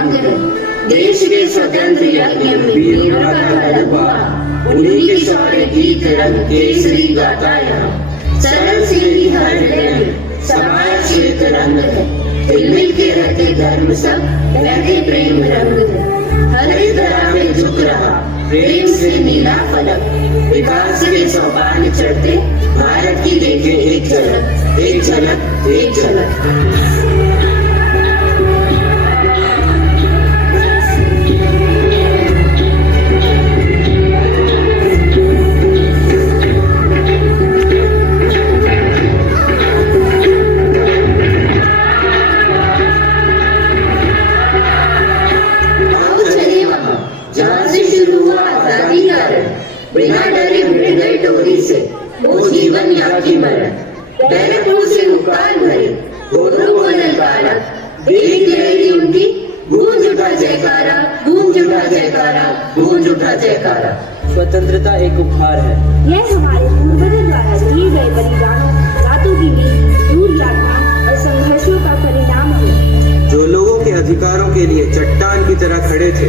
अंग है। देश के स्वतंत्र यज्ञ में वीरों का खड़ग हुआ, उन्हीं के शौर्य की तरंग केसरी गाता यहाँ। सरल से ही हर हृदय में समाज श्वेत रंग है, दिल मिल के रहते धर्म सब, रहते प्रेम रंग है। हर तरह में झुक रहा प्रेम से नीला फलक, विकास के सोपान चढ़ते भारत की देखे एक झलक, एक झलक, एक झलक। बिना डरे भिड़ गए डोरी से वो जीवन या की मरण, बैरकपुर से उपकार भरे गोरों को ललकारा, देख गई उनकी गूंज उठा जयकारा, गूंज उठा जयकारा, गूंज उठा जयकारा। स्वतंत्रता एक उपहार है, यह हमारे पूर्वजों द्वारा दिए गए बलिदानों, रातों की नींद, दूर यात्राओं और संघर्षों का परिणाम है। जो लोगों के अधिकारों के लिए चट्टान की तरह खड़े थे,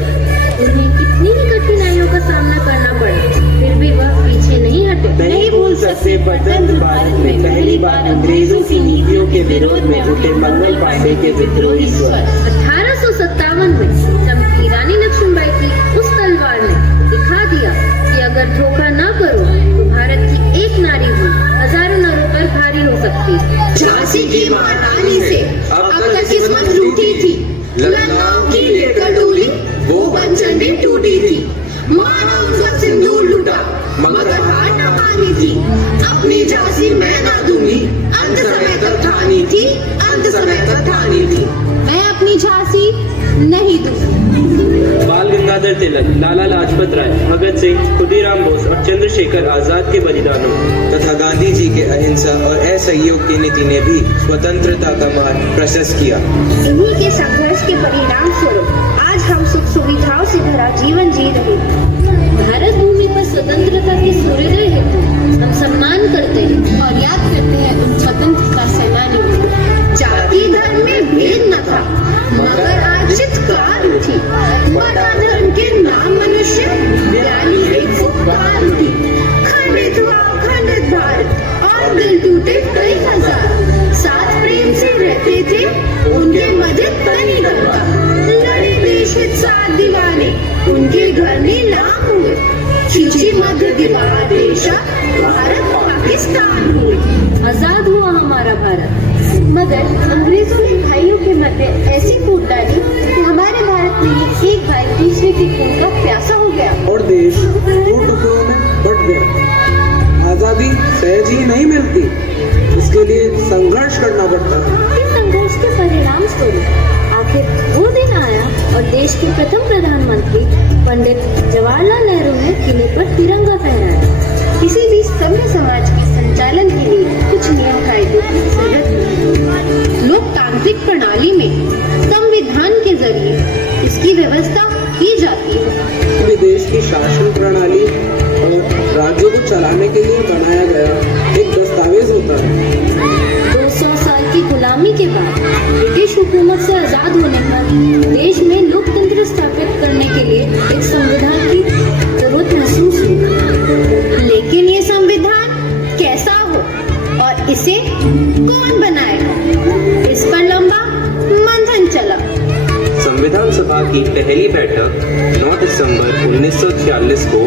उन्हें कितनी ही कठिनाइयों का सामना करना पड़ा, फिर भी वह पीछे नहीं हटे। नहीं भूल सकते स्वतंत्र भारत में पहली बार अंग्रेजों की नीतियों के विरोध में उठे मंगल पांडे के विद्रोही स्वर। 1857 में चमकी रानी लक्ष्मीबाई की उस तलवार ने दिखा दिया कि अगर धोखा न करो तो भारत की एक नारी भी हजारों नरों पर भारी हो सकती। झांसी की महारानी से अब तक किस्मत रूठी थी, लखनऊ की लेकर डोली वो बंचन टूटी थी, माना उनका सिंदूर लुटा मगर हार न मानी थी, अपनी झांसी मैं ना दूंगी अंत समय तक ठानी थी, अंत समय तक ठानी थी, मैं अपनी झांसी नहीं दूंगी। बाल गंगाधर तिलक, लाला लाजपत राय, भगत सिंह, खुदीराम बोस और चंद्रशेखर आजाद के बलिदानों तथा गांधी जी के अहिंसा और असहयोग की नीति ने भी स्वतंत्रता का मार्ग प्रशस्त किया। इन्हीं के संघर्ष के परिणाम स्वरूप आज हम सुख सुविधाओं से भरा जीवन जी रहे हैं। भारत भूमि पर स्वतंत्रता के सूर्योदय हेतु हम सम्मान करते हैं और याद करते हैं उन स्वतंत्रता सेनानियों को। जाति धर्म में भेद न था मगर आज चित्कार उठी, बता धर्म के नाम मनुष्य व्याली एक फुटकार उठी। खंडित हुआ अखंडित भारत और दिल टूटे कई हजार, साथ प्रेम से रहते थे उनके मध्य तनी गंगा, लड़े देश हित साथ दीवाने उनके घर नीलाम हुए, खिंची मध्य दीवार देशा भारत पाकिस्तान हुए। आजाद हुआ हमारा भारत मगर अंग्रेजों ने भाइयों के मध्य ऐसी फूट डाली कि हमारे भारत में एक भाई दूसरे के खून का प्यासा हो गया और देश दो टुकड़ों में बट गया। आजादी सहज ही नहीं मिलती, इसके लिए संघर्ष करना पड़ता है। इस संघर्ष के परिणाम स्वरूप आखिर वो दिन आया और देश के प्रथम प्रधानमंत्री पंडित जवाहरलाल नेहरू ने किले पर तिरंगा फहराया। किसी भी सभ्य समाज के संचालन के लिए कुछ नियम कायदे की जरूरत है। लोकतांत्रिक प्रणाली में संविधान के जरिए इसकी व्यवस्था की जाती है। देश की शासन प्रणाली और राज्यों को चलाने के लिए बनाया गया एक दस्तावेज होता है। 200 साल की गुलामी के बाद ब्रिटिश हुकूमत से आजाद होने पर देश में लोकतंत्र स्थापित करने के लिए एक संविधान की जरूरत महसूस हुई। लेकिन ये संविधान कैसा हो और इसे कौन बनाएगा, इस पर लंबा मंथन चला। संविधान सभा की पहली बैठक 9 दिसंबर 1946 को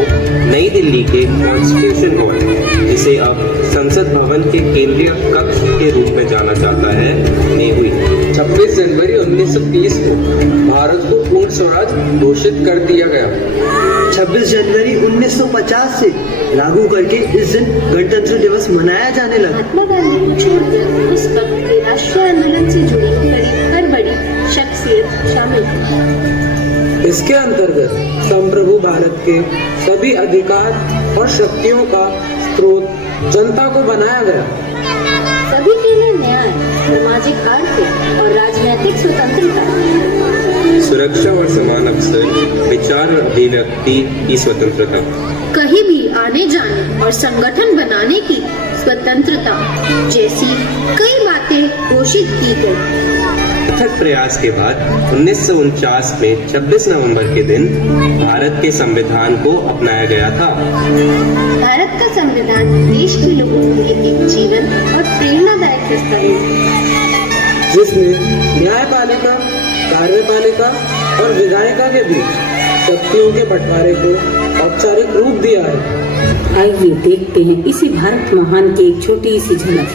नई दिल्ली के कॉन्स्टिट्यूशन हॉल, जिसे अब संसद भवन के केंद्रीय कक्ष के रूप में जाना जाता है, में हुई। 26 जनवरी 1930 को भारत को पूर्ण स्वराज घोषित कर दिया गया। 26 जनवरी 1950 से लागू करके इस दिन गणतंत्र दिवस मनाया जाने लगा। महात्मा गांधी को छोड़कर उस वक्त के राष्ट्रीय आंदोलन से जुड़ी हर बड़ी शख्सियत शामिल थी। इसके अंतर्गत संप्रभु भारत के सभी अधिकार और शक्तियों का स्रोत जनता को बनाया गया। सभी के लिए न्याय, सामाजिक, आर्थिक और राजनीतिक स्वतंत्रता, सुरक्षा और समान अवसर, विचार और अभिव्यक्ति की स्वतंत्रता, कहीं भी आने जाने और संगठन बनाने की स्वतंत्रता जैसी कई बातें घोषित की गई। अथक प्रयास के बाद 1949 में 26 नवंबर के दिन भारत के संविधान को अपनाया गया था। भारत का संविधान देश के लोगों के लिए एक जीवन और प्रेरणादायक दस्तावेज है, जिसमें न्यायपालिका, कार्यपालिका और विधायिका के बीच शक्तियों के बंटवारे को औपचारिक रूप दिया है। आइए देखते हैं इसी भारत महान की एक छोटी सी झलक।